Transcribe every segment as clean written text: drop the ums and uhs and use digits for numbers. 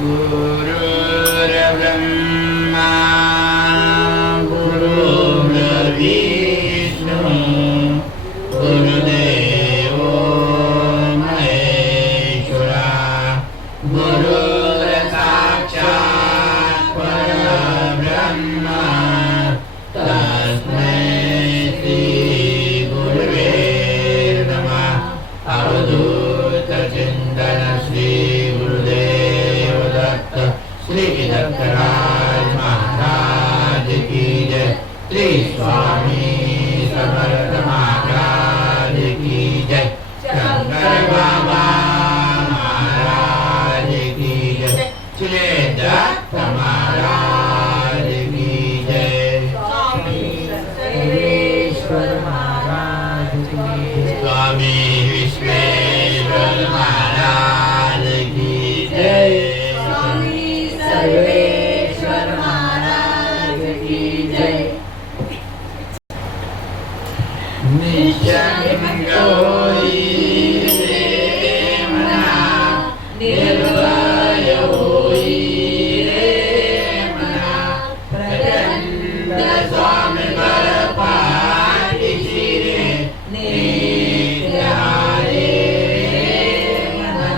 गुरुर्ब्रह्मा गुरुर्विष्णु गुरुदेवो महेश्वरा गुरुर्साक्षात् परब्रह्म तस्मै श्री गुरुवे नमः। अवधूत चिंतन श्री गुरुदेव दत्त श्री दत्तराज महाराज की जय। श्री स्वामी समर्थ महाराज की जय। शंकर बाबा महाराज की जय। श्री दत्त महाराज की जय। स्वामी विश्वेश्वर महाराज की जय। स्वामी विश्वेश्वर महाराज की जय। स्वामी सर्वेश्वर महाराज की जय। निश्चंग होई रे मना, निर्भय होई रे मना, प्रचंड स्वामी वर पाठीशी रे नित्य हारे मना।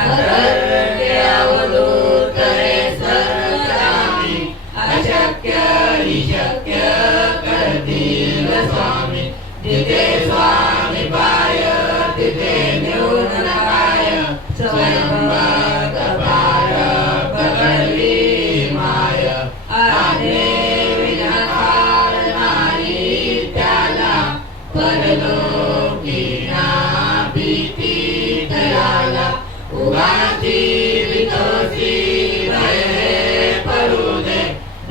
अधर्म्य अवधूत रे सर्वकामी, अशक्य हि शक्य करतील स्वामी। तिथे स्वामी पाय तिथे न्यून काय, स्वयंवर कपाळ पकडली माय। आज्ञे विनाकाळ नाही त्याला, परलोकी ना भीती तयाला। उगाची वितोषी भय पडू दे,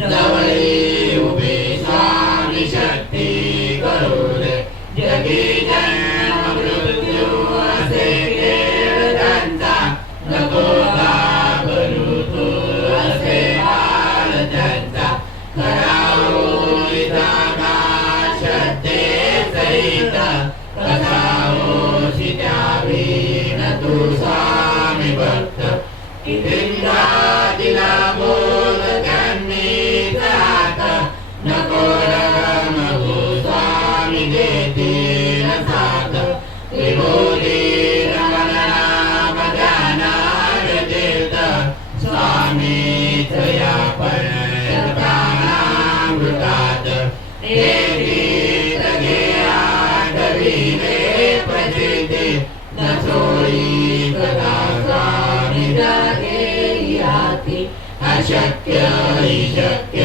जवळी उभी स्वामी शक्ती करू दे। जगी जन्म मृत्यू असे खेळ त्यांचा, नको घाबरू तू असे हाल त्यांचा। करावो जागा श्रद्धे सहित, कसावोशी त्यावीन तू स्वामी भक्त। इंद्रादिला बोल त्यांनीच हात, नको रमवू स्वामी देतील साथ। त्रिभुवनी रमणनाम ध्यानार तीर्थ, स्वामीच या प्राणामृतात। हे गीत घे आठविले प्रचिती, न सोडी कथा स्वामी जागे हाती। अशक्य हि शक्य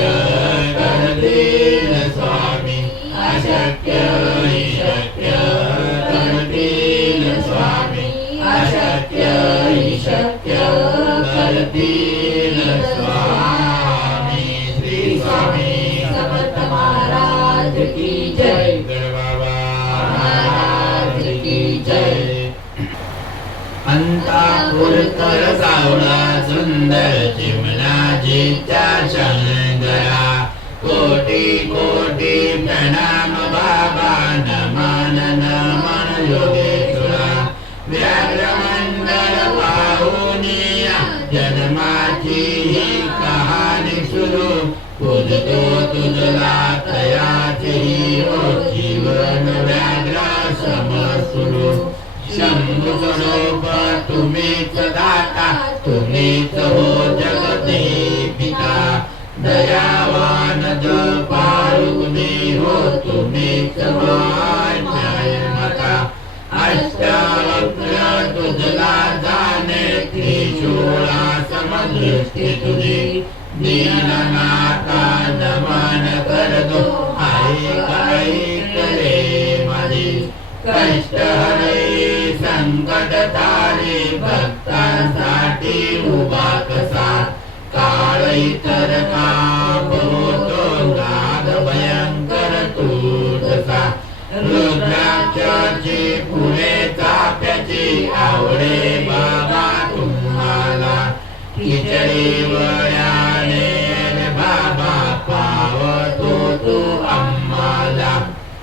करतील स्वामी, अशक्य हि शक्य करतील स्वामी, अशक्य हि शक्य करतील स्वामी। श्री स्वामी समर्थ महाराज की जय। बाबा महाराज की जय। अंतापुरकर सावळा सुंदर चिमणाजीचा शंकरा, कोटी कोटी प्रणाम बाबा नमन नमन योगेश्वरा। व्याघ्रमंडल पाहुनिया जन्माची ही कहाणी सुरू, पूजतो तुझला तयाची हो जीवन व्याघ्र समसुरू। शंभु स्वरूप तुम्हीच दाता, तुम्हीच हो जगते पिता। दयावान जपाळुनी हो तुम्हीच न्यायमता। अष्टवक्र तुझला जाणे, त्रिशूळा समदृष्टी तुझी। दीननाथा नमन करतो, ऐक ऐक रे माझी। कष्ट हरे संकट तारे, भक्तांसाठी उभा कसा। काळ इतर काप होतो, नाद भयंकर तूटसा। रुद्राक्षाची फुले चाफ्याची आवडे बाबा तुम्हाला। खिचडी वळ्याने बाबा पावतो तू आम्हाला।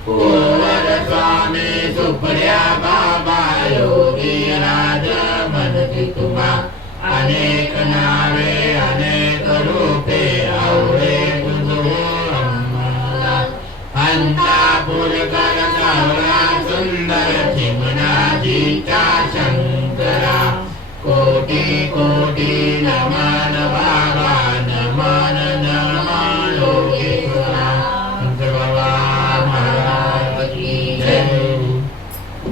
कोवर स्वामी सुपड्या बाबा योगी राज म्हणती तुम्हा। अनेक ना कोटी नमन भगवान मन नमन योगेश्वरा बाबा महाराज की जय।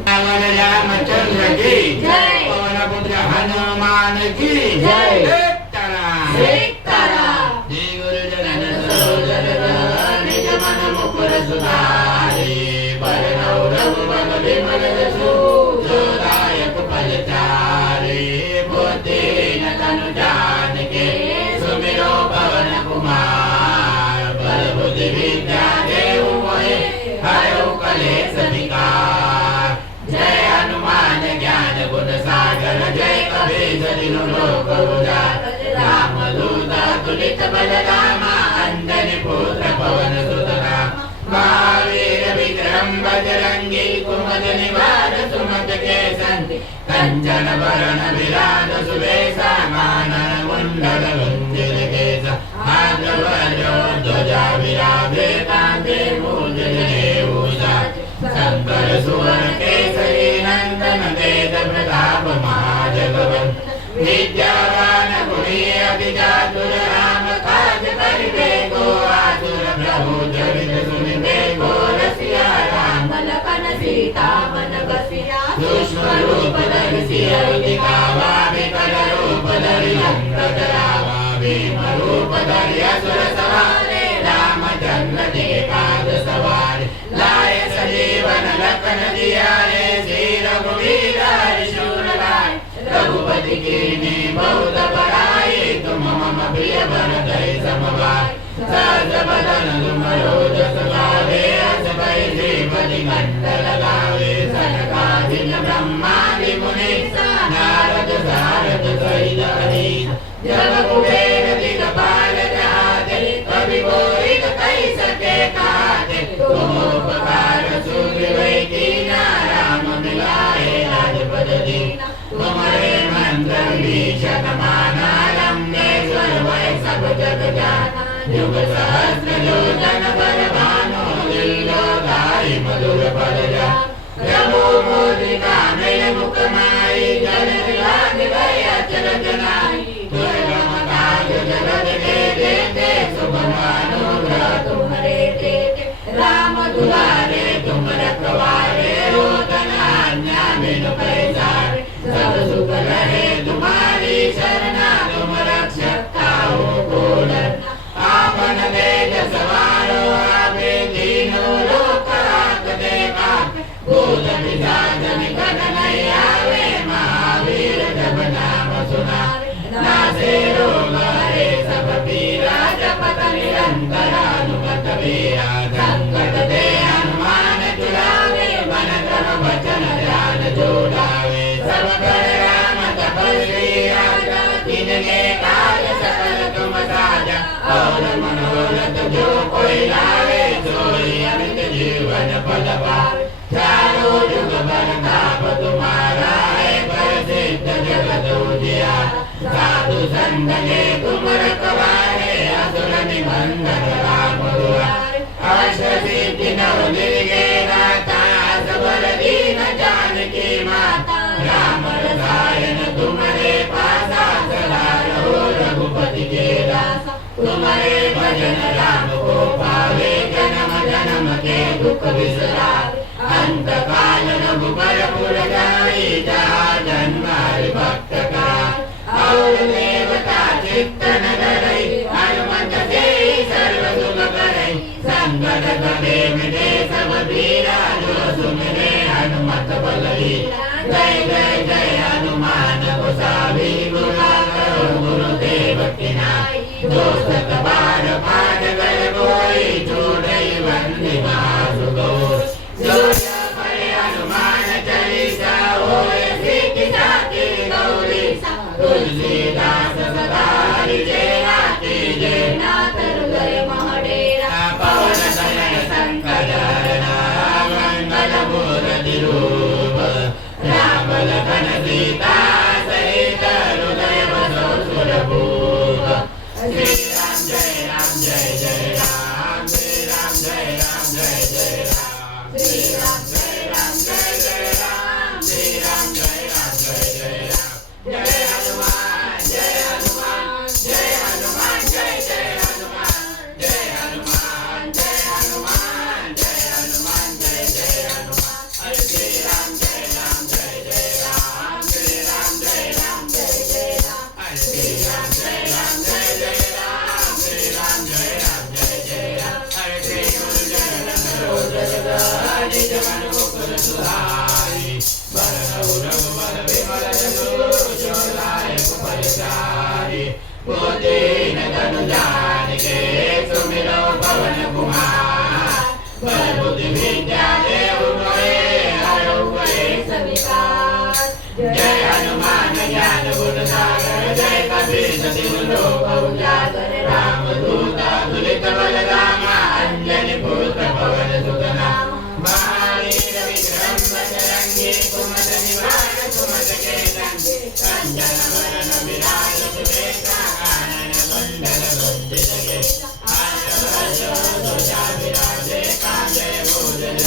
रावण रामचंद्र की जय। पवन पुत्र हनुमान की जय। सीताराम सीताराम। जय गुरुजन सरोजर निज मन मुकुर सुधारे बरनौ रघुबर विमल जसु जोदायक फलचारे बुद्धिहीन तनु जानिके सुमिरो पवन कुमार बल बुद्धि विद्या देहु मोहि हरौ कलेश विकार। जय हनुमान ज्ञान गुण सागर जय कबीर दिनु लोक उजागर राम दूत तुलित बलरामा अंजनी पुत्र पवन सुत राम महावीर विक्रम बजरंगी कुमद निवार सुमत के संति कंचन वरण विराज सुबेसा कानन कुंडल कुंजित केसा हाथ वज्र ध्वजा विराजे कांधे मूज जनेऊषा शंकर सुवन केसरी नंदन तेज प्रताप महाजगवंत विद्यावान गुणी अति चातुर राम काज करिबे को आतुर प्रभु जगत सुनिबे को रसिया राम लखन सीता मन बसिया सूक्ष्म रूप धरि सिय दिखावा विकट रूप धरि लंक जरावा भीम रूप धरि असुर सवारे रामचंद्र के काज सवारे लाए सजीवन लखन जियारे श्री रघुवीर हरि शूर लाए रघुपति कीन्ही बहुत बड़ाई तुम मम प्रिय भरतहि समभाई सहज बदन तुमरो जस गावे हस भई श्रीपति कंठ लगावे सनकादिक ब्रह्मादि मुनि नारद सारद सहित अहित जब कुबेर दिगपाल जाते कवि कोई कहि सके काते तुम उपकार सुग्रीव कीना राम मिलाए राजपद दीना तुम्हारे मंत्र भीषण माना लंकेश्वर वै सब जग जाना युग सहस्र योजन पर भानु दिलो धारी मधुर पद जा प्रभु मोदिका मेरे मुख माई जन लाग गए अचरज नाई दुर्गम काज जगत के देते शुभ अनुग्रह तुम्हारे देते राम दुलारे तुम रखवारे हो आज्ञा बिनु पैसारे सब सुख रहे तुम्हारी शरणा तुम रक्षक काहू को डरना आपन तेज सवारो आपे तीनों लोक हांकते कांपे भूत पिशाच निकट नहीं आवे महावीर जब नाम सुनावे नासे रोग हरे सब पीरा जपत निरंतर हनुमत वीरा संकट ते हनुमान छुड़ावे मन क्रम वचन ध्यान जोड़ावे सब पर राम तपस्वी राजा तिनके काज सकल तुम साजा और मनोरथ जो कोई लावे सोई अमित जीवन पद पावे चारों युग परताप तुम्हारा है प्रसिद्ध जगत उजियारा साधु संत के तुम रखवारे असुर निबंधन राम दुआरे अष्ट सिद्धि नव निधि दाता असबर दीन जानकी माता राम रसायन तुम्हारे पासा सदा रहो रघुपति के दासा तुम्हारे भजन राम को पावे जन्म जन्म के दुख बिसरावे अंत काल रघुबर पुर जाई जहाँ जन्म हरि भक्त का और देवता चित्त न डरई हनुमत से सर्व सुख करई संकट कटे मिटे सब पीरा जो सुमिरे हनुमत बलवीरा जय जय जय हनुमान गोसावी गुरु गुरुदेव की नाई दोस्त बार पार बुद्धिहीन तनु जानिके सुमिरो पवन कुमार बल बुद्धि विद्या देहु मोहे हरहु क्लेश विकार जय हनुमान ज्ञान गुण सागर जय कबीर तिहु लोक उजागर रामदूत अतुलित बल धामा अंजनी पुत्र पवन सुत नामा महावीर विक्रम बजरंगी कुमत निवार सुमत के संगी कंचन वरण विराज सुबेसा कानन कुंडल कुंचित केसा हाथ वज्र ध्वजा विराजे कांधे भूषण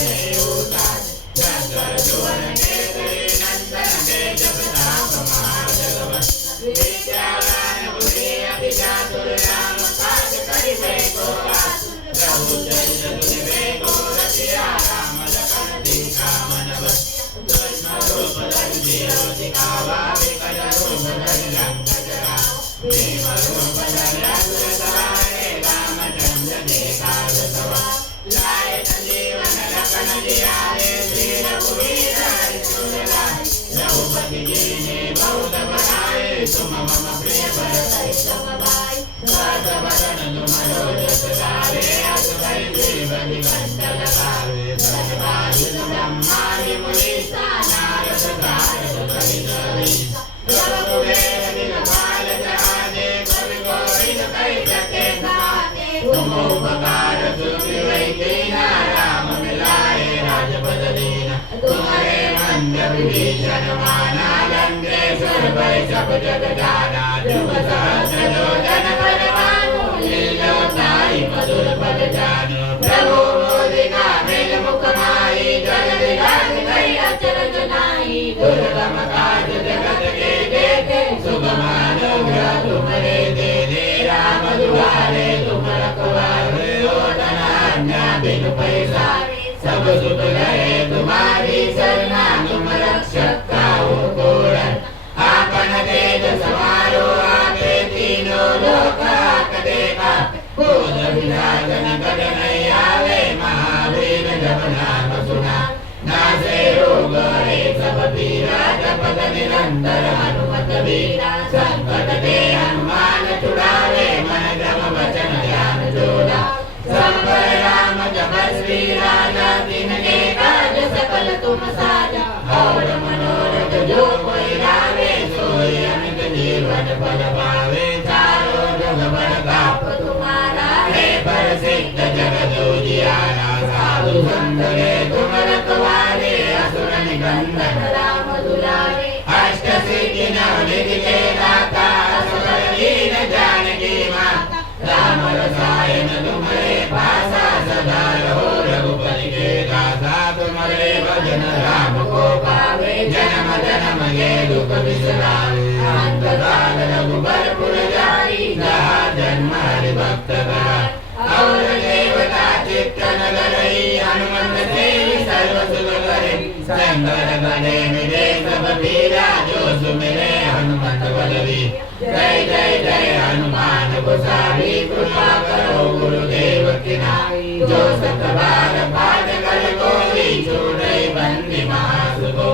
उतारे शंकर सुवन केसरी नंदन तेज प्रताप महाजगवंश विद्यावान बुद्धि अति चातुर राम काज करिबे को आतुर प्रभु चरित्र सुनिबे को रसिया राम लखन सीता मन बसिया दुष्ट रूप धरि सिर दिखावा विकट रूप धरि लंक जरावा भीम रूप धरि असुर सहारे रामचंद्र के काज सवारे लाए संजीवन लखन जियारे श्री रघुवीर हरिश्चंद्र लाए रघुपति कीन्ही बहुत बड़ाई तुम मम प्रिय भरत सम भाई सहज वदन तुम रोजस गावे अस कहि जीवति कंठ लगावे सनकादिक ब्रह्मादि मुनीसा नारद सारद सहित अहीसा रघुवीर दिनपाल जहाजे कवि गोविंद कहि सके गाते तुम उपकार सुग्रीव कीन्हा राम मिलाए राजपद दीना तुम्हारे मंत्र विभीषण माना लंकेश्वर भय सब जग जाना ध्रुव सहस्र योजन बलवानु लील्योताहि मधुर फल जानु प्रभु मोदिका मेल मुख माहि जल दिलास गई अचरज नाहि दुर्गम काज जगत के जेते सुगम अनुग्रह तुम्हारे दे राम दुआरे तुम रखवारे ओटन आज्ञा बिनु पैसारे सब सुख गए तुम्हारी शरणा तुम रक्षक काहू को डरना आपन तेज समारो आपे तीनों लोक हाकते कापे भूत पिशाच निकट नहीं आवे महावीर जब नाम सुनावे नासे रोग हरे सब पीरा जपत निरंतर हनुमत वीरा संकट ते हनुमान छुड़ावे मन क्रम वचन ध्यान जोड़ा सब पर राम जपस्वी राजा तिनके काज सकल तुम साजा और मनोरथ जो कोई लावे सोई अमित जीवन फल पावे चारों जुग बड़ ताप तुम्हारा है प्रसिद्ध जगत उजियारा साधु संत के तुम रखवारे असुर निकंदन राम दुलारे अष्ट सिद्धि नवनिधि के दाता असुर दीन जानकी माता राम रसायन तुम्हारे पासा सदा रहो रघुपति के दासा तुम्हारे भजन राम को पावे जन्म जन्म के दुख बिसरावे अंत काल रघुबर पुर जाई जहाँ जन्म हरि भक्त कराई और देवता चित्त न करई हनुमंत सेवी सर्व सुख करे शंकर गणे मिले सब पीरा जो सुमिरे हनुमंत बलवीर जय जय जय हनुमान गोसावी कृपा करो गुरुदेव की नाई जो सत बार पाठ कर कोई छूटई बंदी महासुको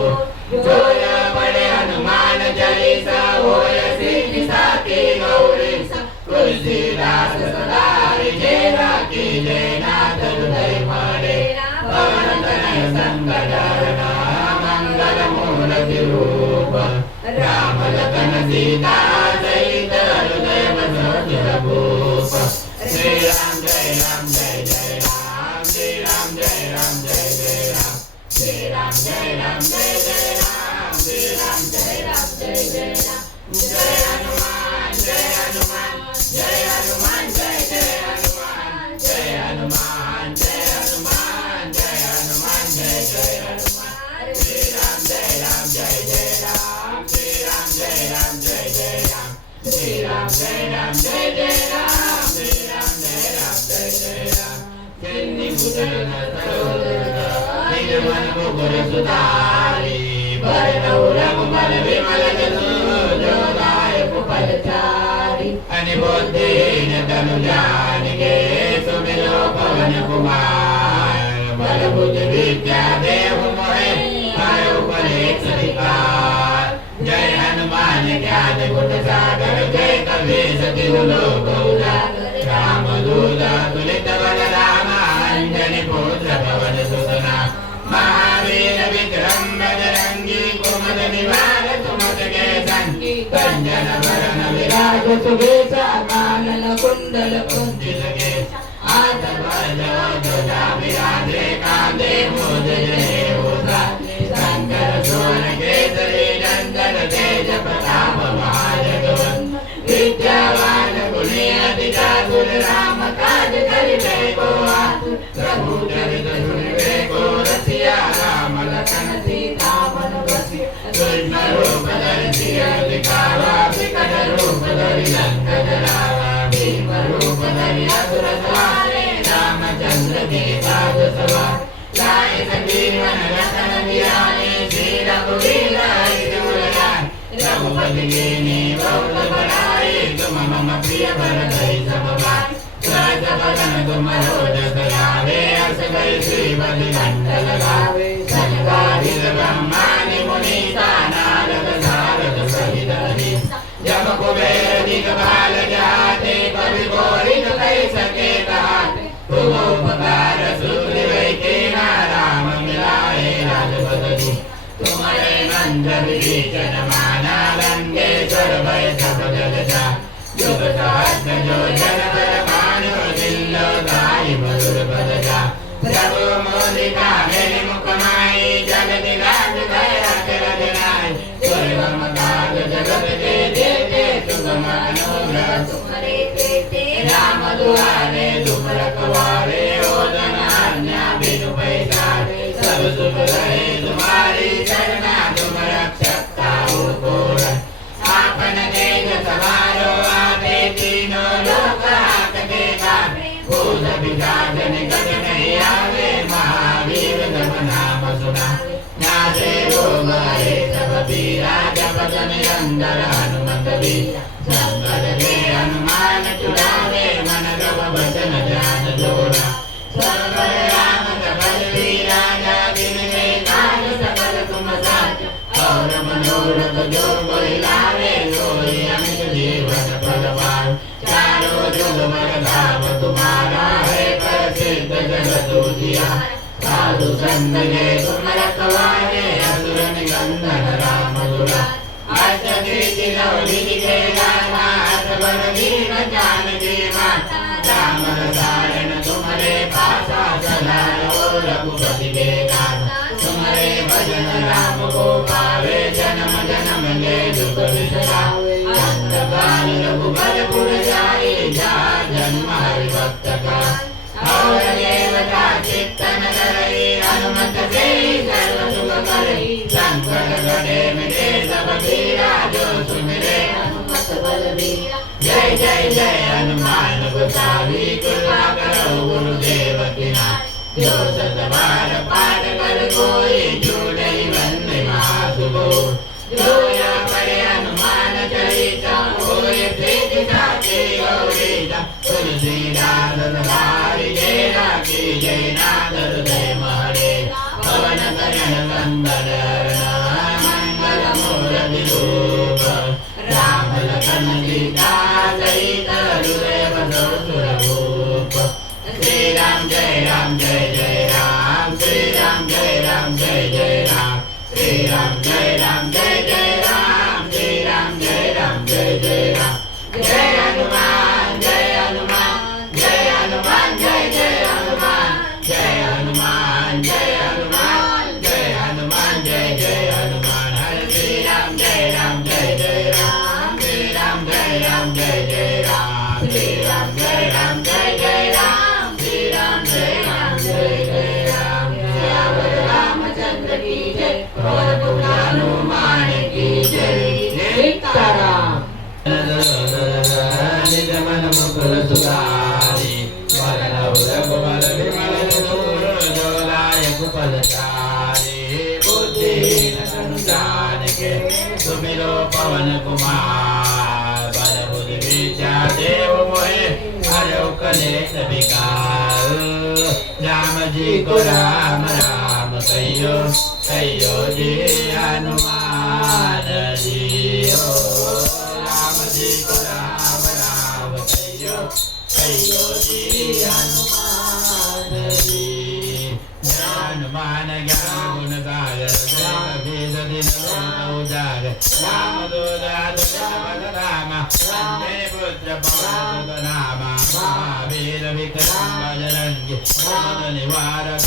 जो या पढ़े हनुमान चालीसा होय सिद्धि साखी गौरीसा तुलसीदास सदा हरिजय राखी जय नाथ हृदय मारे पवन तनय संकट हरना मंगल मूर्ति रूप राम लखन सीता सहित हृदय बसव भूप श्री राम जय राम जय जय राम श्री राम जय राम जय जय राम श्री राम जय राम जय जय राम श्री राम जय राम जय जय राम जय हनुमान जय हनुमान जय हनुमान जय जय हनुमान जय हनुमान जय हनुमान जय हनुमान जय जय हनुमान श्री राम जय राम जय जय राम श्री राम जय राम जय जय राम श्री राम जय राम जय जय राम श्री राम जय राम जय जय राम किन्नी मुदर न सरोदर निज मन मुकुर सुधारी बरनौ रघुबर विमल जसु जो दायक फलचारी अनिबुद्धिहीन तनु जानिके सुमिरो पवन कुमार बल बुद्धि विद्या देहु मोहे हरहु क्लेश विकार जय हनुमान ज्ञान गुण सागर जय कबीर सुगेश कानन कुंडल कुंचित केश हाथ ध्वजा विराजे कांधे मूज जनेऊ साजे शंकर सुवन केसरी नंदन तेज प्रताप महाजगवंत विद्यावान गुणी अति चातुर राम काज करिबे को आतुर प्रभु चरित सुनिबे को रसिया राम लखन सीता मन बसिया सूक्ष्म रूप धरि सिया दिखावा विकट रूप धरि लंक जरावा भीम रूप धरि असुर सवारे रामचंद्र के काज सवार लाए संजीवन रतन बिराने श्री रघुवीर हरि दुर्लभ रघुपति कीन्ही बहुत बड़ाई तुम मम प्रिय भरतहि सब भाई सहज बदन तुमरो जस गावे हर्ष भय श्रीपति कंठ लगावे सनकादिक ब्रह्मादि मुनीसा नारद सारद सहित अहिसा जब कुबेर दिगपाल जाते कवि कोरिन कहि सके कहाते तुम उपकार सुग्रीव कीन्हा राम मिलाए राजपद तुम्हारे मंत्र विभीषण माना लंकेश्वर भय सब जग जा युग सहस्र जो जन पर मानो दिल्लो गाई मधुर पद जा प्रभु मोदिका मेरे मुख माई जगत राज गए अचर दिनाई स्वर्गम काज जगत के देते सुगम अनुग्रह तुम्हारे देते राम दुआरे तुम रखवारे ओदन आज्ञा बिनु पैसारे सब सुख रहे तुम्हारी शरणा तुम रक्षक काहू को आपन तेज सवारो आते तीनों लोक हाकते गावे भूत पिशाच निकट नहीं आवे महावीर जप नाम सुनावे नासे रोग हरे सब पीरा जपत निरंतर हनुमत वीरा संकट के हनुमान छुड़ावे मन जप वचन ध्यान जोड़ा सब राम जपत वीरा दिन के काज सकल तुम साज और मनोरथ जो कोई लावे सोई अमित जीवन फल पावे चारों जुग धाम तुम्हारा है प्रसिद्ध जगत उजियारा साधु संत के तुम रखवारे असुर निकंदन राम दुलारे अष्टसिद्धि नवनिधि के दाता असबर दीन जानकी माता राम रसायन तुम्हारे पासा सदा रहो रघुपति के दाता तुम्हारे भजन राम को पावे जन्म जन्म ले दुख बिसरावे अंतकाल रघुबर पुर जाई जा जन्म हरि भक्त का और देवता चित्तन धरई हनुमत से सर्व सुख करई संकट घटे मिटे सब पीरा जो सुमिरे हनुमत बलबीरा जय जय जय हनुमान गोसावी कृपा करो गुरुदेव की नाथ जो सत बार पाठ कर कोई छूटै बंदे महासुभो जो या पढ़े हनुमान चालीसा होए प्रीति साची गौरीसा तुलसीदास सदारि जय राखी जय नाथ हृदय महरे पवन कल्याण संबर मंगल मूर्ति रूप राम लखन सीता सहित हृदय बसो सुरभूप श्री राम जय राम जय जय राम श्री राम जय राम जय जय राम श्री राम जय राम जय जय राम श्री राम जय राम जय जय राम जय हनुमान जय हनुमान जय हनुमान जय जय हनुमान जय हनुमान जय हनुमान जय हनुमान जय जय हनुमान हरे श्री राम जय जय राम श्री राम जय राम जय जय राम श्री राम जय राम जय जय राम श्री राम जय राम जय जय राम सियावर रामचंद्र की जय पवन पुत्र हनुमान की जय सीताराम निज मन मुकुर सुधारी वरण रघुवर विमल दूर जोलाय कुपल चारी बुद्धि संतान के सुमिरो पवन कुमार बल बुद्धि विद्या देव मोहे हरौ कलेश विकार राम जी को राम राम कहियो कहियो जी हनुमान जी हो राम जी को राम राम कहियो कहियो जी हनुमान जी हनुमान ज्ञान गुण सागर भेद दिन राम दूत राम वंदे पुत्र पवन नाम महावीर विक्रम बजरंगी कुमद निवारक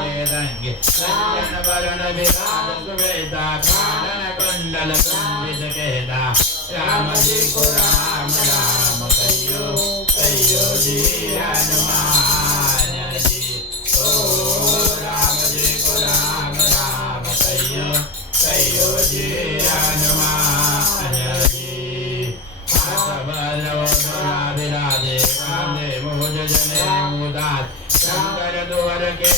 वेदंगी रंजन वरण विराज सुवेदा कानन कुंडल कुंजित केदा राम जी को राम राम कहियो कहियो जी हनुमान जी ओ राम जी को राम राम कहियो कहियो जी हनुमान जी विराजे कांधे मोज जने मुदात शंकर द्वार के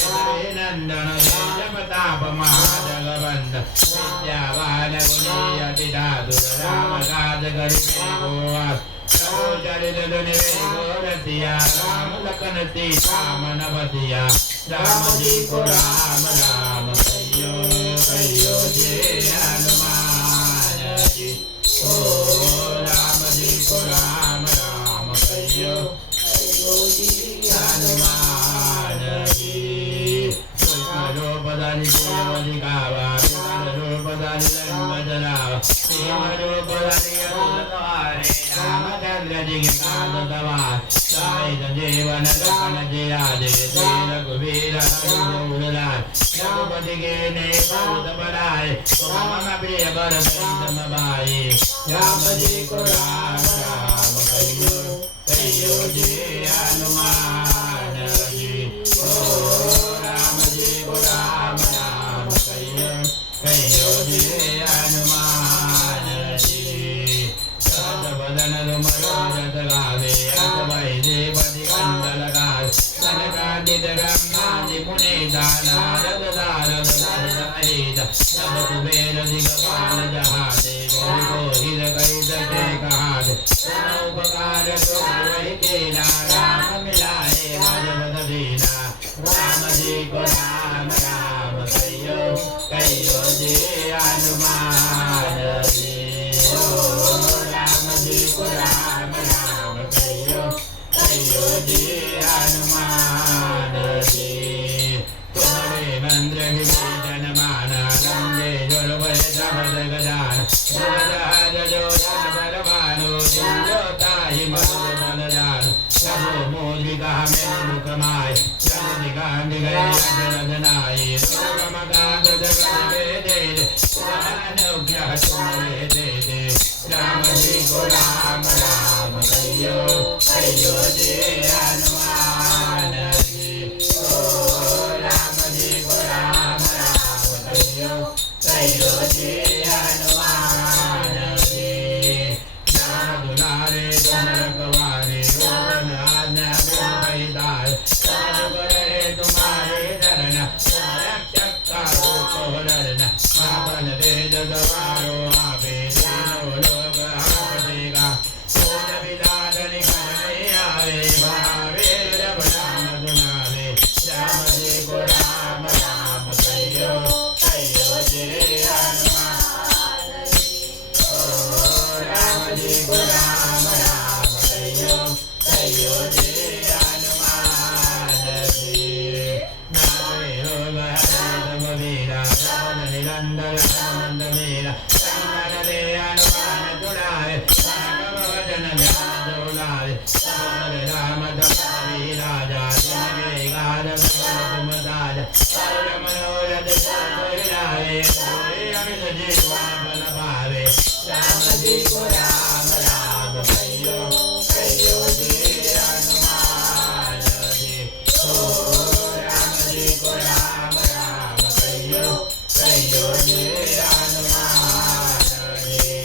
नंदन जपताप महाजगवंद विद्यावान गुणी अति धातुर राम काज करिबे गोवास प्रभु चरित दुनिवे गोरसिया राम लखन सीता मन बसिया राम जी को राम राम कहियो कहियो जी हनुमान जी ओ राम जी को राम राम कहियो कहियो जी हनुमान जी रूप धरि देव दिखावा रूप धरि रंग जलावा सिंह रूप धरि अवतारे रामचंद्र जी के काज सवार साई जीवन लखन जियादे श्री रघुवीर हरि लाल रघुपति के ने बहुत बड़ाए मम प्रिय बर सम भाई राम जी को राम राम कहियो कहियो जी हनुमान जी ओ राम जी को राम राम कहियो कहियो जी हनुमान जी सत बदन मनोरथ गावे अथ वै देवति कंडल गावे सनकादित ब्रह्मादि पुनीता नारद दारद दरिद अहित सब कुबेर दिगपाल जहाते गौरी गोहिर कहित के कहाते उपकार तो वही तेरा राम मिलाए भजबत दीना राम जी को राम राम कहियो कहियो जी हनुमान जी ओ राम जी को राम राम कहियो कहियो जी हनुमान जी तुम्हारे मंत्र विभीषण माना लंगे जोड़े शबद गजान जगदाज जोधन बलवानो दिव्योताहि मधुर बलदान प्रभु मोदिका मेरे मुख माय चल निगान गए रजनाई रोगम गाद जगत वेदे अनुग्रह तुम्हारे दे दे राम जी को राम राम कहियो कहियो जी हनुमान जी ओ राम जी को राम राम कहियो कहियो जी हनुमान जी नाम दुलारे तुम रखवारे रोगन आज्ञा बिन साधु करे तुम्हारे चरण रक्षक का रूप हरण पावन तेज सवारो आपे तीनों लोग आपदेगा पूज विदात निकल नहीं आवे महावीर राम सुनावे राम जी को राम राम कहियो कहियो जी हनुमान ओ राम जी को राम राम कहियो कहियो जी हनुमान जी नारे रोग हरे सब वीरा राम निरंतर आनंद मेरा शंकर दे हनुमान जुड़ाए भगवतन ध्यान जोड़ाए सब राम दशरथी राजा जिनके गाद तुम दाज सर्व मनोरथ सोहिराए पूरे अमित जीवन बल पावे राम जी को राम राम कहियो कहियो जी हनुमान जी ओ राम जी को राम राम कहियो कहियो जी हनुमान जी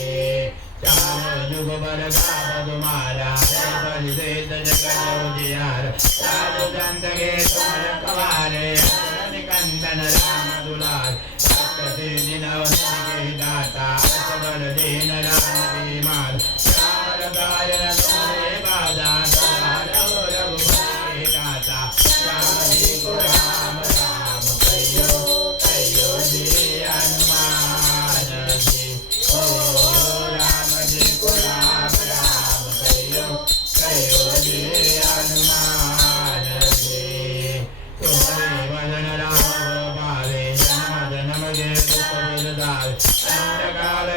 चार युग बर गाव तुम्हारा बलि देत जगत उजियार साधु संत के तुम रखवारे निकंदन राम दुलार सत्य दिन के दाता असबर दीन राम बीमार चार गायन तुम्हारे बाजा रघुपति दाता राम जी को राम राम कहियो कहियो जी हनुमान जी ओ राम जी को राम राम कहियो कहियो जी हनुमान जी तुम्हारे वदन राम पावे जन्म जन्म के दुख बिरदार अंधकार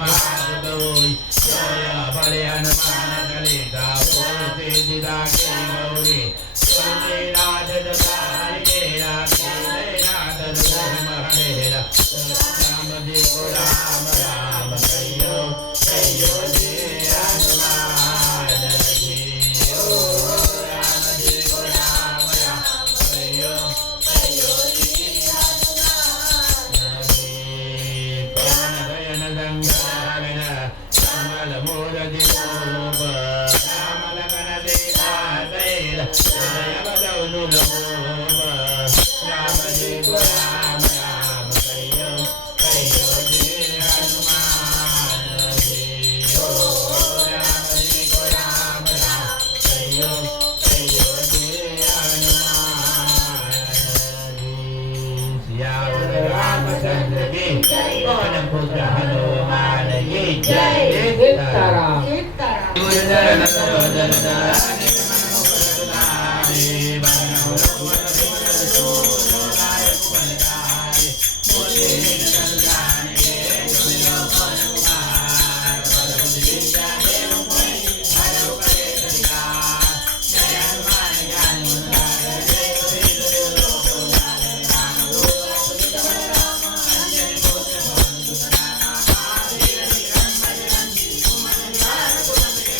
महापुतोय जय बले हनुमान कलेता पूर्ति दिदा के गौरी तुलसी राज जटारिके राखे नाथ धर्म हरेरा राम जी को राम राम कहियो कहियो जी हनुमान जी ओ राम जी को राम राम कहियो कहियो जी हनुमान जी पवन गयन गंगारण कमल मूरति रूप राम लगन सीता सैल जय बदौनु लोभ राम जी को राम राम कहियो कहियो जी हनुमान जी ओ राम जी को राम राम कहियो कहियो जी हनुमान जी सियावर रामचंद्र की पवन पुत्र हनुमान की जय सीताराम गुरुचरण सरोजन दानि मनमुकुरसुधारि वरनहुरघुवरविमलसोदाय कुवलकारि मोदेन सन्दानिके सुनिलोकनकुमार वरवति विद्यादेवं मयि हरौ कलेशविकार जय हनुमान ज्ञान मुरारे जय कबीर लोकोदार अंजनी पुत्र पवन सुतनामा महावीर विक्रम बजरंगी कुमति निवार कुमति के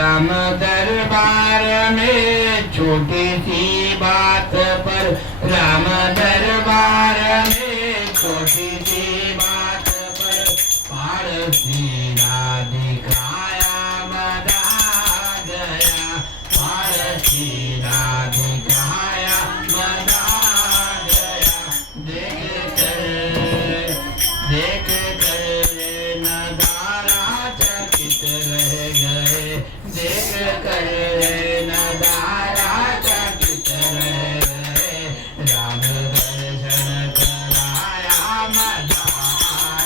राम दरबार में छोटी सी बात पर, राम दरबार में छोटी सी बात पर पारसीना दिखाया मजा गया, पारसीना दिखाया मजा गया। देख कर नजारा चकित रह गए, देख कर नजारा चकित रह गए। राम दर्शन कराया मजा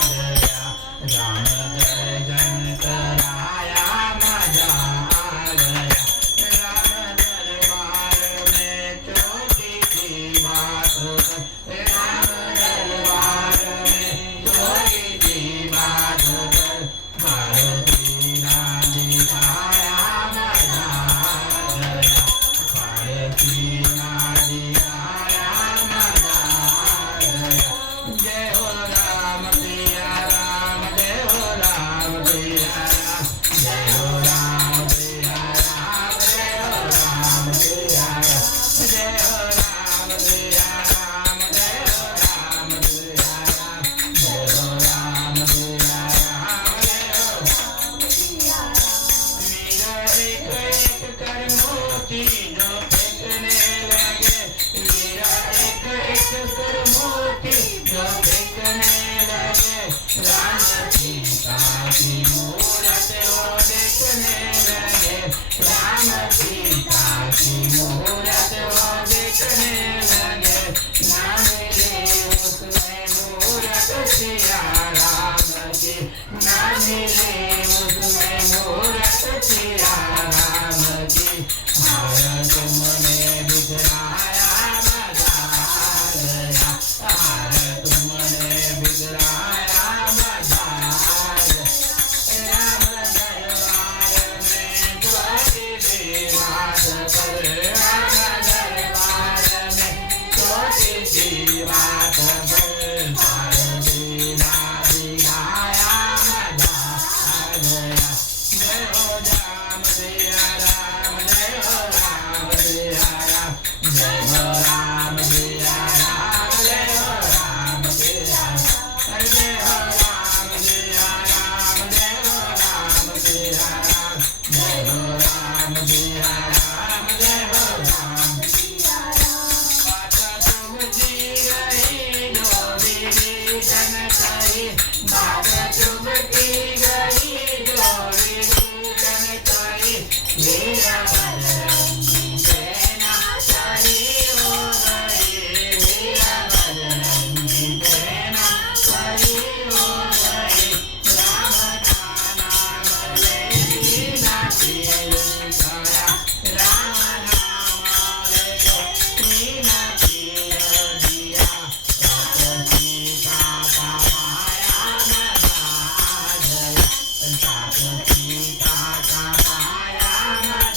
गया, राम दर्शन कराया मजा गया। राम दरबार में छोटी सी बात, राम दरबार में छोटी सी बात पर पारसीना दिखाया मजा गया, पारसीना दिखाया मजा गया। जय हो राम सिया राम, जय हो राम सिया राम, जय हो राम सिया राम, जय हो राम सिया राम, जय हो राम सिया राम, जय हो राम सिया राम, जय हो राम सिया राम, जय हो। वीर एक एक कर मोती जो फेंकने लगे, वीर एक एक कर मोती जो फेंकने लगे। राम सीता की मूरत वो देखने लगे, राम सीता की मूरत वो देखने लगे। ना मिले उसमें मूरत सिया राम की, ना मिले उसमें मूरत सिया राम की। हार तुमने बिगड़ाया मजा गया, हार तुमने बिगड़ाया मजा गया। राम दरबार में छोटी सी बात पर, राम दरबार में छोटी सी बात पर पारसीना दिखाया मजा गया। जय हो राम सिया राम, जय हो राम सिया राम, जय हो राम सिया राम, जय हो राम सिया राम, जय हो राम सिया राम, जय हो राम सिया राम, जय हो राम सिया राम, जय हो राम सिया राम। बात तुम की गई जो विभीषण कही, बात तुम की गई जो विभीषण कही। वीर बजरंगी सेना खड़ी हो गई, वीर बजरंगी सेना खड़ी हो गई। राम का नाम ले दीना पीर गया, राम नाम ले दीना पीर दिया। सात सीता का पाया मजा गया, सात सीता का पाया मजा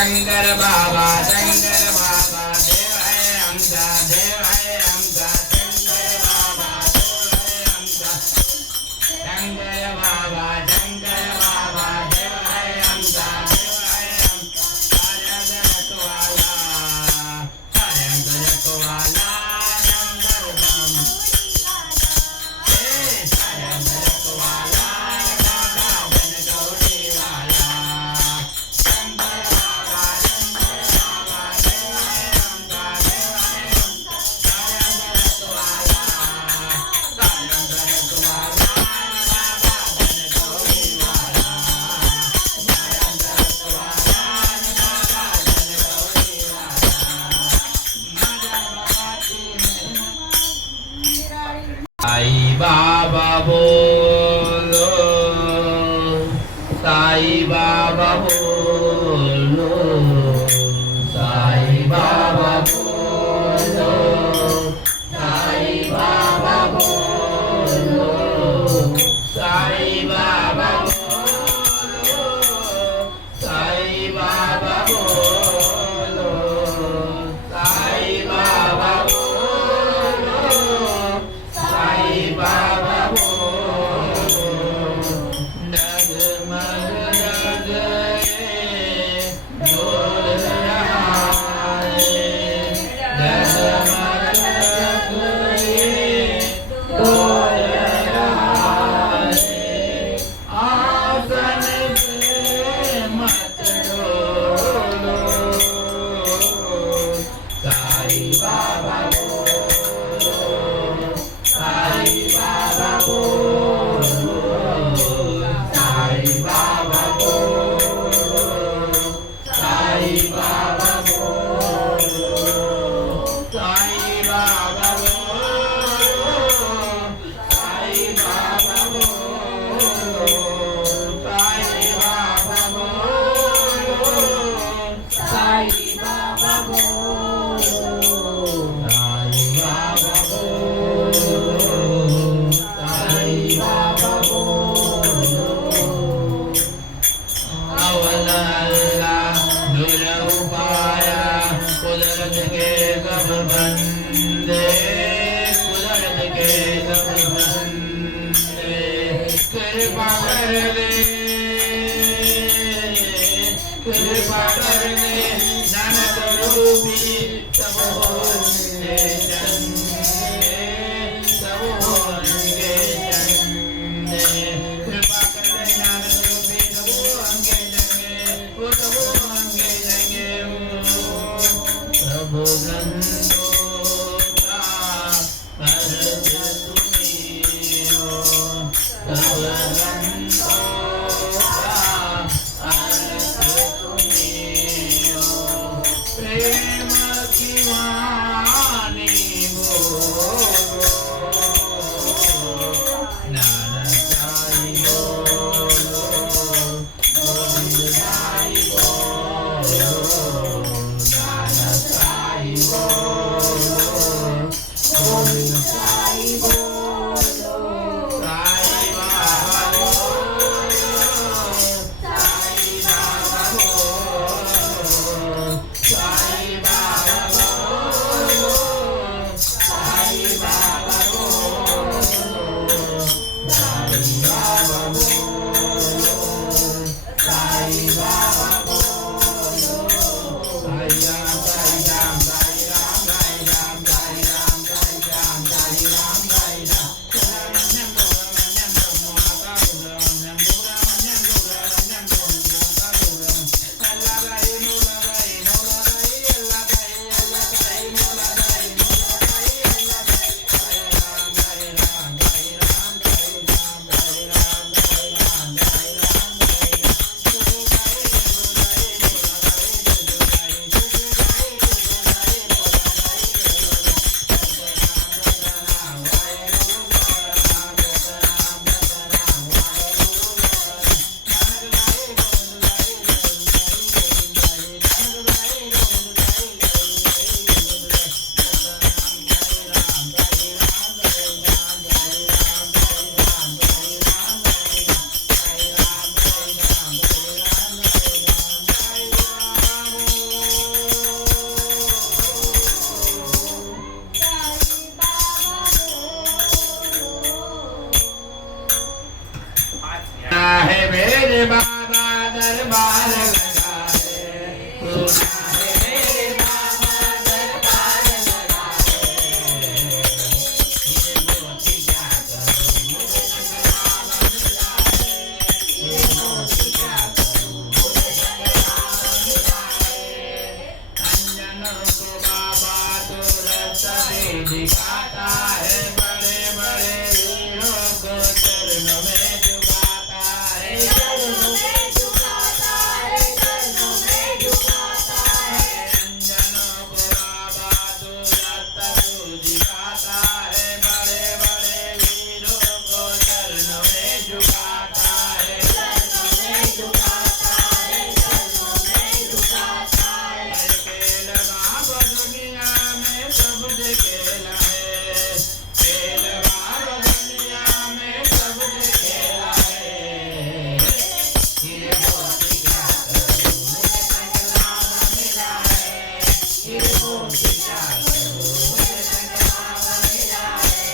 शंकर बाबा देव आहे आमचा देव आहे आमचा शंकर बाबा देव आहे आमचा शंकर बाबा देव आहे आमचा साऱ्यांचा रखवाला शंकर धाम साऱ्यांचा रखवाला साई बाबा बोलो साई बाबा बोलो साई बाबा बोलो साई बाबा बोलो साई बाबा बोलो साई बाबा बोलो साई बाबा साई बाबा बोलो डगमग डगे डोल रहा है डगमग डगे डोल रहा है आसन से मत डोलो साई बाबा साई बाबा बोलो साई बाबा बोलो साई बाबा बोलो साई बाबा बोलो साई बाबा बोलो साई बाबा बोलो साई बाबा बोलो साई बाबा बोलो साई बाबा बोलो अवल अल्लाह दुर्उपाया कुदरत के सब बंदे कुदरत के सब बंदे कृपा कर दे नानक रूपी सब होंगे चंदे सब होंगे चंदे कृपा कर दे नानक रूपी सब होंगे चंगे वो सब होंगे चंगे प्रभु गंधो का अर्थ तुम्ही हो सब गंधो बाबा दरबार लगाए, सुना है मेरे बाबा दरबार लगाए। ये मोती क्या करूं मुझे शंकर बाबा मिलाए, ये मोती क्या करूं मुझे शंकर बाबा मिलाए। अंजनों को बाबा तो रास्ता दिखाता है, बड़े बड़े वीरों को चरणों में झुकाता है, चरणों में झुकाता है, चरणों में झुकाता है। अंजनों को बाबा तो रास्ता दिखाता है, बड़े बड़े वीरों को चरणों में झुकाता है, चरणों में झुकाता है, चरणों में झुकाता है। खेल बाबा दुनिया में सब खेला है, खेल बाबा दुनिया में सब खेला है। ये मोती क्या करूं मुझे शंकर बाबा मिला है, ये मोती क्या करूं मुझे शंकर बाबा मिला है,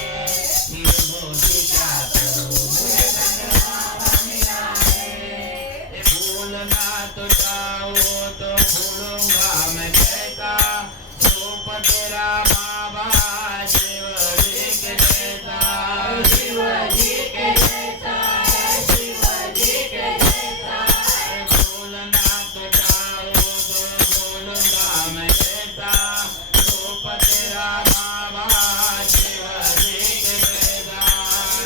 ये मोती क्या करूं मुझे शंकर बाबा मिला है। ये भूलना तो चाहो तो भूलूंगा मैं कहता, रूप तेरा बाबा शिव जी के जैसा, शिव जी के जैसा है, शिव जी के जैसा है। भूलना तो चाहो तो भूलूंगा मैं कहता, रूप तेरा बाबा शिव जी के जैसा,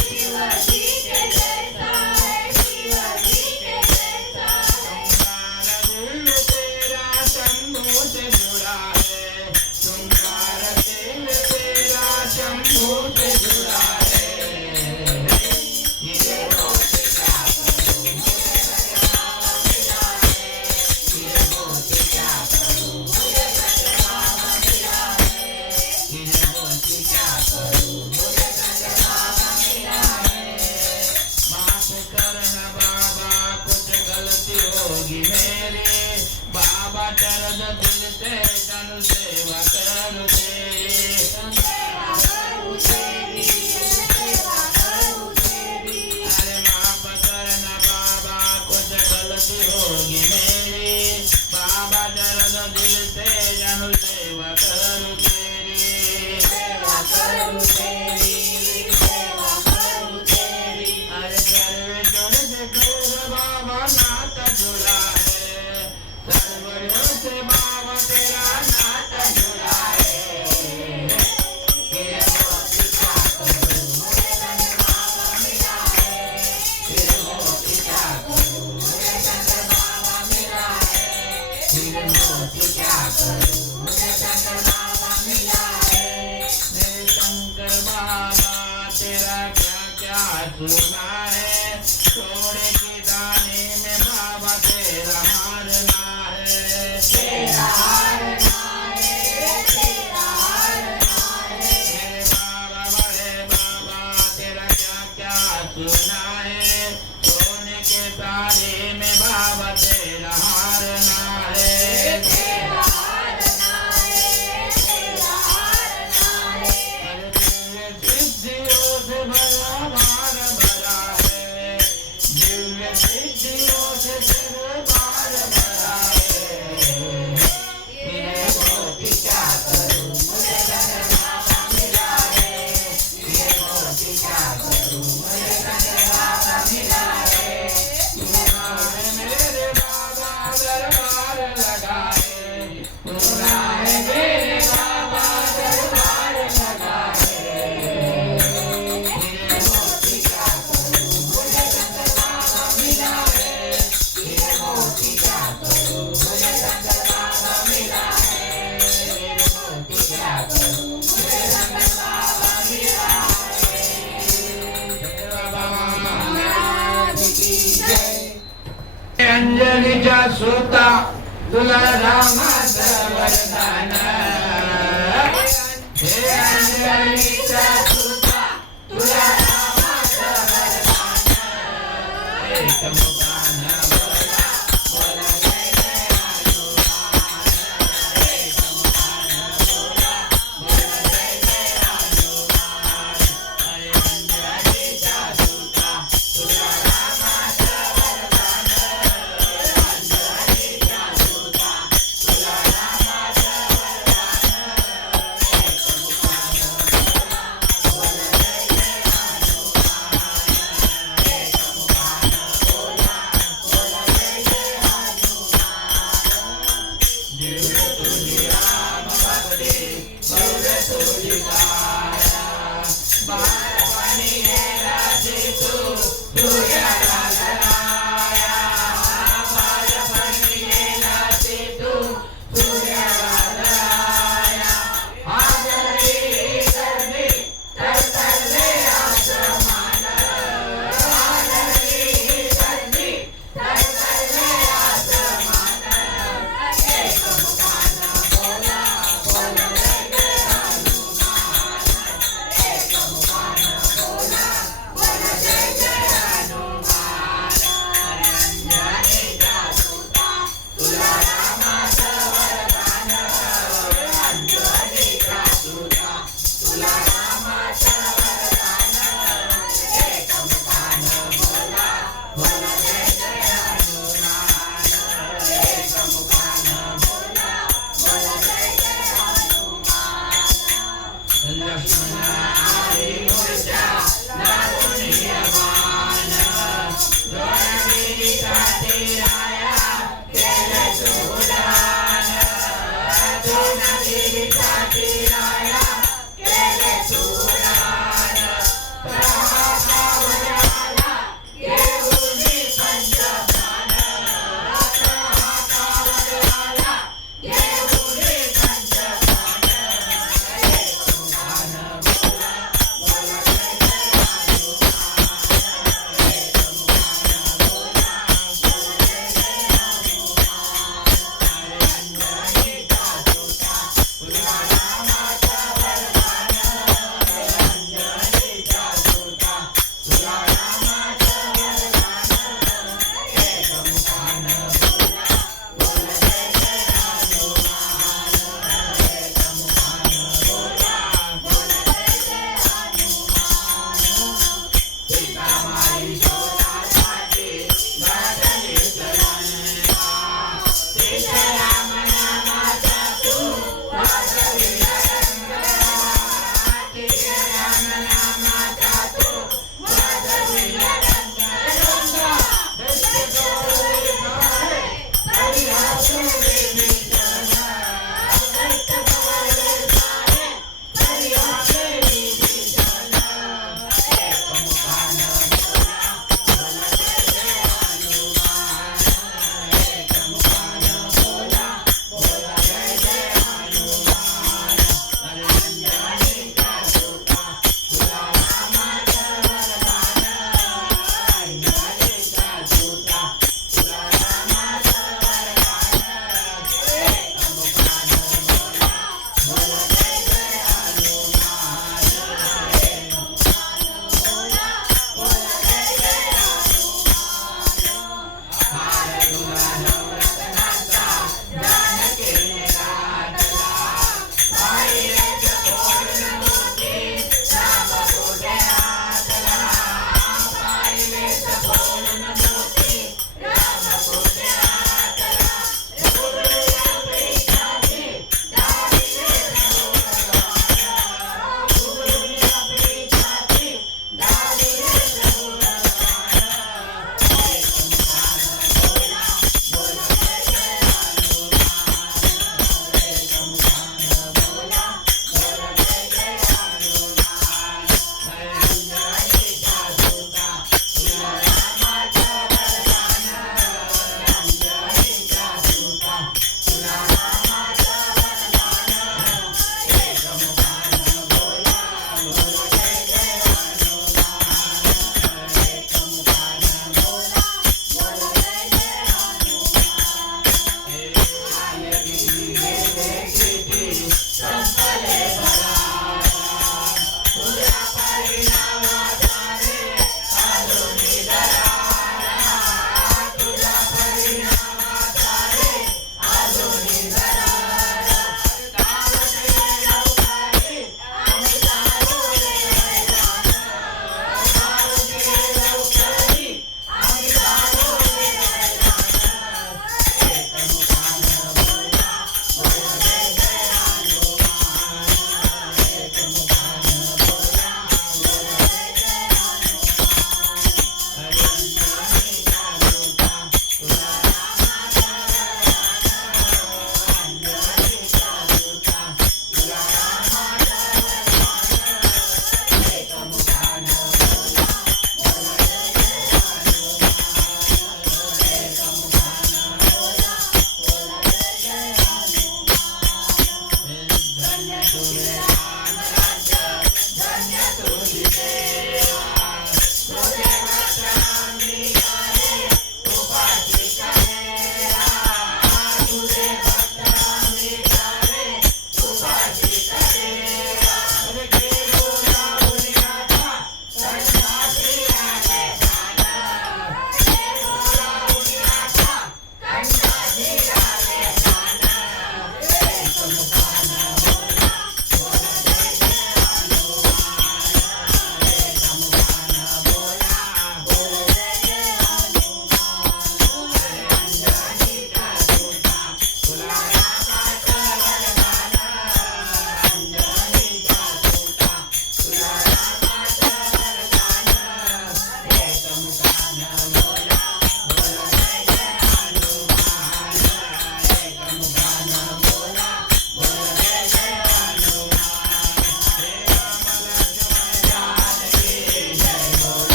शिव जी के जैसा है, शिव जी के जैसा। तुम्हारा दिल तेरा शंभू से जुड़ा है, तुम्हारा दिल तेरा शंभू से जुड़ा है। ये मोती क्या करूं मुझे शंकर बाबा मिला है, ये मोती क्या करूं मुझे शंकर बाबा मिला है, ये मोती क्या करूं मुझे शंकर बाबा मिला है। माफ करना बाबा कुछ गलती होगी मेरी, बाबा दर्द दिल से जन सेवा करूं तेरी, सेवा करूं तेरी, सेवा करूं तेरी। अरे माफ करना बाबा कुछ गलती होगी मेरी, बाबा दर्द दिल से जन सेवा करूं तेरी, सेवा करूं तेरी, सेवा करूं तेरी। अरे सर्वजन से कर बाबा नाता जुड़ा है, सर्वजन से बाबा तेरा नाता जुड़ा है। ये मोती क्या करूं मुझे शंकर बाबा मिला है, ये मोती क्या करूं मुझे शंकर बाबा मिला है, ये मोती क्या करूं मुझे शंकर बाबा मिला है। मेरे शंकर बाबा तेरा क्या क्या सुना है, छोड़े की दानी में बाबा तेरा हारना है, तेरा हारना है, तेरा हारना है। मेरे बाबा बड़े बाबा तेरा क्या क्या सुना है, सोने के तारे में बाबा तेरा हारना है, तेरा हारना है, तेरा हारना है। अरे दिव्य सिद्धियों से भरा बार भरा है, दिव्य सिद्धियों से दरबार भरा है। ये मोती क्या करूं मुझे शंकर बाबा मिला है, ये मोती क्या करूं मुझे शंकर बाबा मिला है। सुना है मेरे बाबा दरबार लगाए, सुना है मेरे बाबा दरबार लगाए। ये मोती क्या करूं मुझे शंकर बाबा मिला है, ये मोती क्या करूं मुझे शंकर बाबा मिला है, ये मोती क्या करूं मुझे शंकर बाबा मिला है। बाबा महाराज की जय। अंजनीच्या सुता तुला रामाचं वरदान, हे अंजनीच्या सुता तुला रामाचं वरदान। एक मुखान बोला बोला जय जय हनुमान, एक मुखान बोला बोला जय जय हनुमान। अरे अंजनीच्या सुता तुला रामाचं वरदान,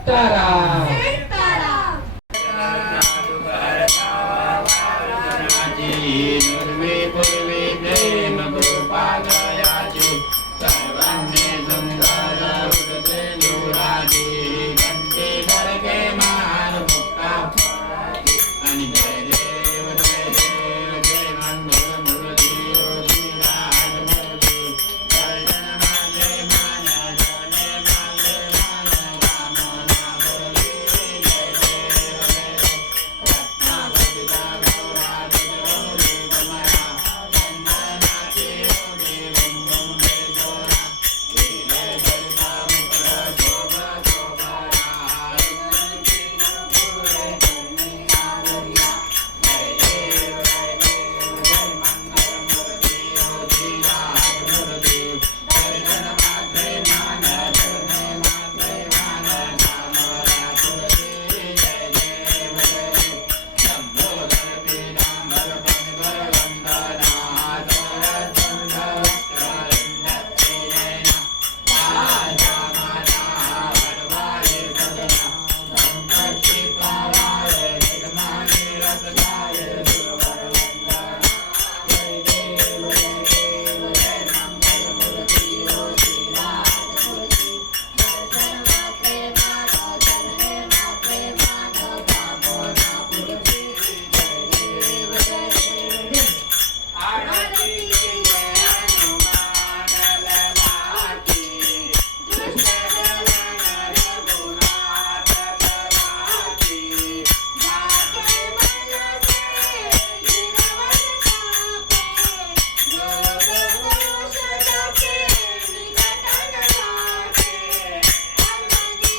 सीताराम पूर्वी पूर्वी प्रेम गोपालयाची सर्वांनी सुंदर उदते दुराजी घंटे धरके मान मुक्ता आणि जय देव जय मंगल मूर्ती श्रीराज मूर्ती दर्शन माझे मान जने मागे मान कामना बोली जय देव रत्नावतीला गौराज गौरी कमला चंदनाची ओढी गुंगुम बेजोरा लीले जलता मुकुट शोभा शोभारा पुरे करणे आगरिया जय देव जय मंगल मूर्ती श्रीराज मूर्ती दर्शन मात्रे मान जने मात्रे मान कामना तुलसी जय देव लंबोदर पीतांबर पंकर वंदना चरण वस्त्रारण्यते नैना राजा माता वडवाळे सदना संकष्टी पावाळे निर्माणे रसदाये सुरवर वंदना जय देव जय मंगल मूर्ती श्रीराज मूर्ती दर्शन मात्रे मान चरणे मात्रे मान कामना तुलसी जय देव आरती जय हनुमान ललाटी दुष्ट दलन रघुनाथ ललाटी जाके मन से जिनवन कापे योग दोष जाके निकटन लागे अलमनि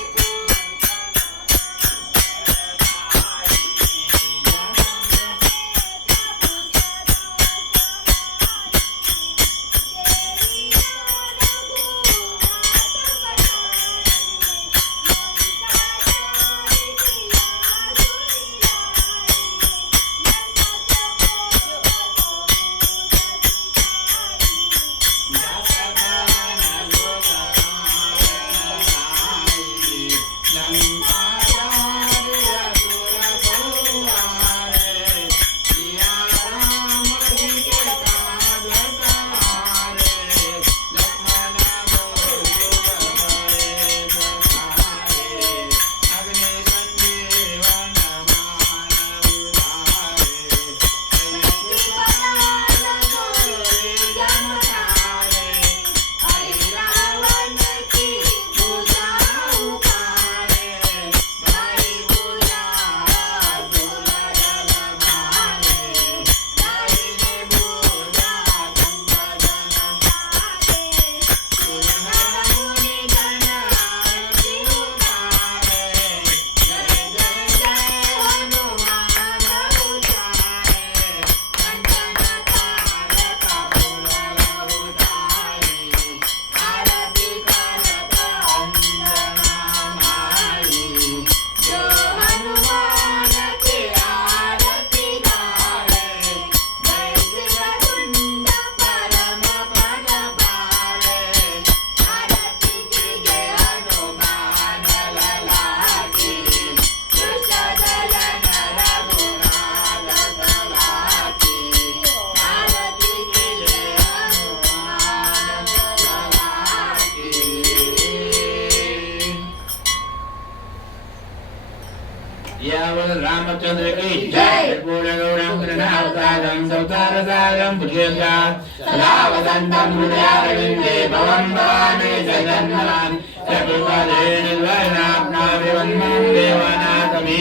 यावल रामचंद्र की जय पूर्ण गौरम कृणावतारम संसार सागरम भुजगा सदा वसंतम हृदयारविंदे भवं भवानी जगन्नाथ चतुर्पादे निर्वैनाप्नाभिवन्दनं देवानाथमी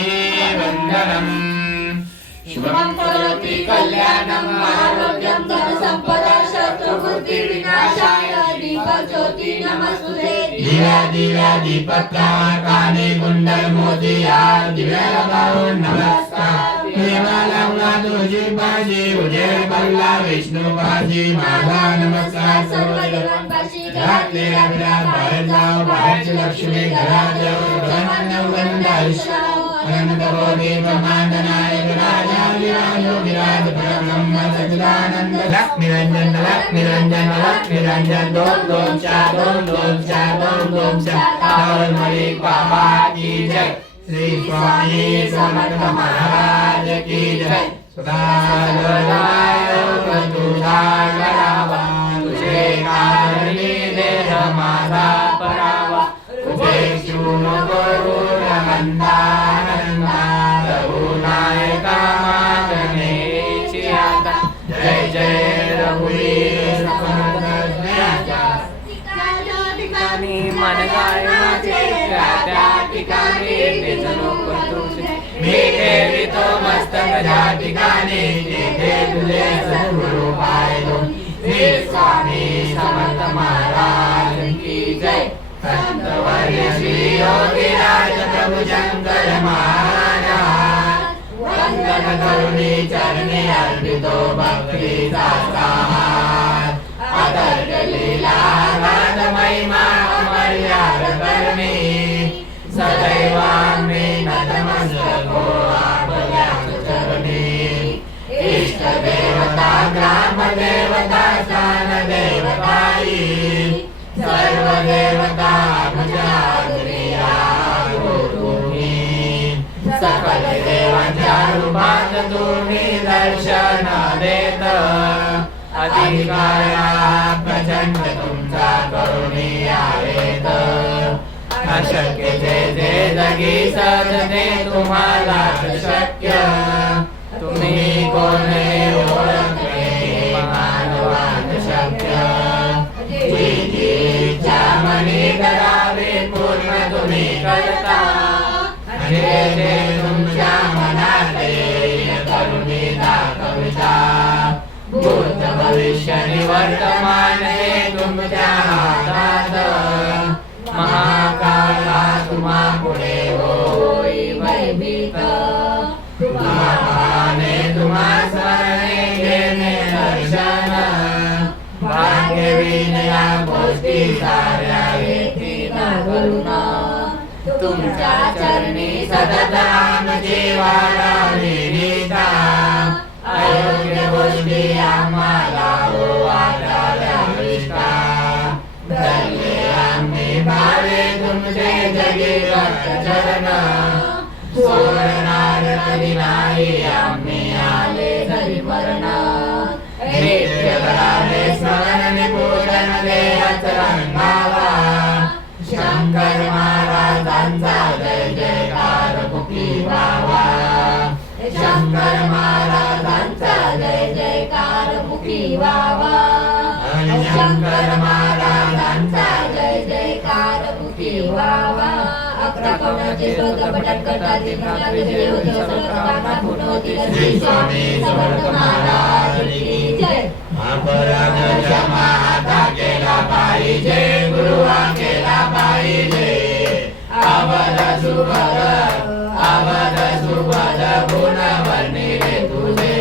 वन्दनम् शुभं करोति कल्याणम् आरोग्यं धनसम्पदा शत्रुबुद्धि विनाशाय दीपज्योति नमस्तुते दिव्या दिव्या दीपत्कार काने कुंडल मोतिया दिव्या बाहुन नमस्कार देवाला तुझी बाजी उजय बल्ला विष्णू बाजी माझा नमस्कार सर्व देवांपाशी घरातले आपल्या बाहेर जाऊ बाहेरची लक्ष्मी घरात येऊ धन गंध आयुष्य अनंत कोटि ब्रह्मांड नायक राजाधिराज विराज परब्रह्म सच्चिदानंद लक्ष्मी रंजन लक्ष्मी रंजन लक्ष्मी रंजन दोम दोम चार दोम दोम चार दोम दोम चार मलिक बाबा की जय श्री स्वामी समर्थ महाराज की जय सदा तुझा करावा तुझे कारणी देह माझा परावा तुझे शिव करून मंदानंदा रघुनायका मागणेची आता जय जय रघुवीर समर्थ ज्ञाता ठिकाणी मन गाय माझे त्या ठिकाणी मी ठेवितो मस्तक ज्या ठिकाणी तिथे तुझे सद्गुरु पाहिलो श्री स्वामी समर्थ महाराज की जय संत वर्य श्री योगीराज प्रभु शंकर महाराज वंदन करुणी चरणी अर्पितो भक्तीचा हार अतर्क लीला गान महिमा मर्याद करणी सदैवांमी नतमस्तको आपल्या चरणी इष्ट देवता ग्राम देवता स्थान देवताई सर्व देवता भजाग्रिया तुम्ही सकल देवांच्या रूपात तुम्ही दर्शन देत अधिकारा प्रचंड तुमचा करुणी आवेत अशक्य जे जे जगी सजने तुम्हाला शक्य तुम्ही कोण ओळखले मानवान शक्य जी जी इच्छा मनी करावी पूर्ण तुम्ही करता आणि जे तुमच्या मनात येईल करुणी दाखविता भूत भविष्य आणि वर्तमान हे तुमच्या हातात महाकाला तुम्हा पुढे होई भयभीत तुम्हाने तुम्हा स्मरणे घेणे दर्शन भाग्यवीन या गोष्टी साऱ्या येतील घडून तुमच्या चरणी सतत आमची वाढावी नीता अयोग्य गोष्टी आम्हाला वाटाव्या विष्टा धरले आम्ही भावे तुमचे जगीवत चरण सोडणार कधी नाही आम्ही आले जरी मरण नित्य करावे स्मरण पूजन देवाच रंगावा शंकर महाराजांचा जय जयकार मुखी व्हावा शंकर महाराजांचा जय जयकार मुखी व्हावा शंकर महाराजांचा जय जयकार मुखी व्हावा अकरा कवनाचे स्तोत्र पठण करता दिनात विजय होतो सर्व कामना पूर्ण होतील श्री स्वामी समर्थ महाराज की जय अपराध क्षमा आता केला पाहिजे गुरुवा केला पाहिजे अवध सुभद गुण वर्णिले तुझे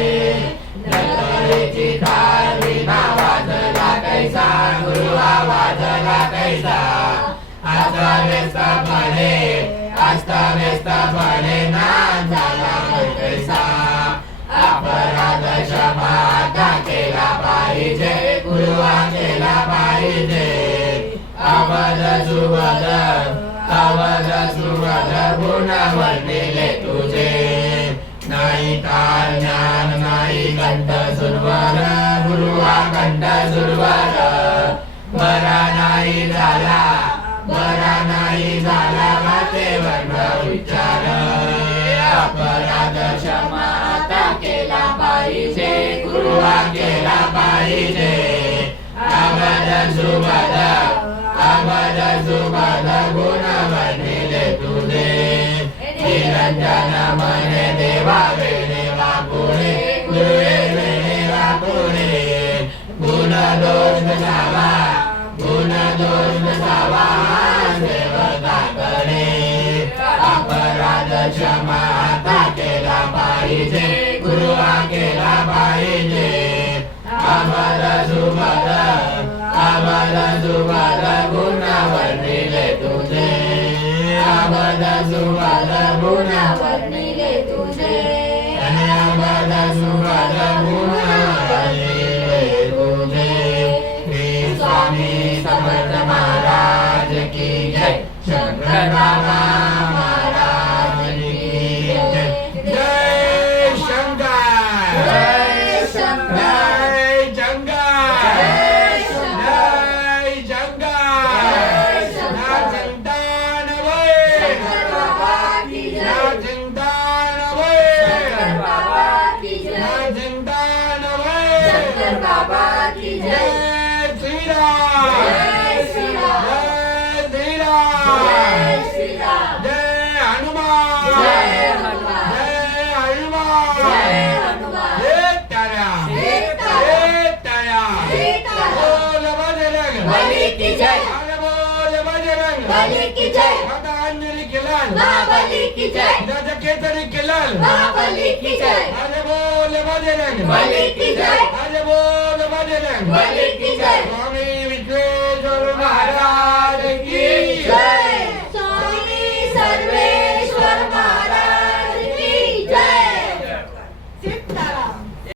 नटरेची थार विना वाजला कैसा गुरुवा वाजला कैसा अस्ताव्यस्त पडे ना झाला कैसा अपराध क्षमा आता केला पाहिजे गुरुवा केला पाहिजे अवध सुभद गुण वर्णिले तुझे नाही काल ज्ञान नाही कंठ सुरवर गुरुवा कंठ सुरवर बरा नाही झाला वाचे वर्ण विचार अपराध क्षमा आता केला पाहिजे गुरुवा केला पाहिजे अवध सुभद गुण वर्णिले तुझे निरंजन मने देवा वेणे वापुणे गुरुवे वेणे वापुणे गुण दोष नसावा सेवकाकडे अपराध क्षमा आता केला पाहिजे गुरुवा केला पाहिजे अमर सुभद गुण वर्णिले तुझे अमर सुभद गुण वर्णिले तुझे धन्यवाद सुखद गुण वर्णिले तुझे श्री स्वामी समर्थ महाराज की जय शंकर बाबा महाराज की जय जय शंकर जय शंकर जय जंगर जय शंकर जय जंगर जय शंकर ना चिंतान वै शंकर बाबा की ना जय चिंतान वै शंकर बाबा की ना जय चिंतान वै शंकर बाबा की जय जय श्री राम जय श्री राम जय श्री राम जय श्री राम जय हनुमान जय हनुमान जय हनुमान जय हनुमान जय तारा जय तारा जय तारा जय तारा बोल बजरंग बली की जय अरे बोल बजरंग बली की जय माता अंजलि के लाल महाबली की जय राजा केसरी के लाल महाबली की जय अरे बोल बजरंग बली की जय अरे बोल बजरंग बली की जय स्वामी विश्वेश्वर महाराज की जय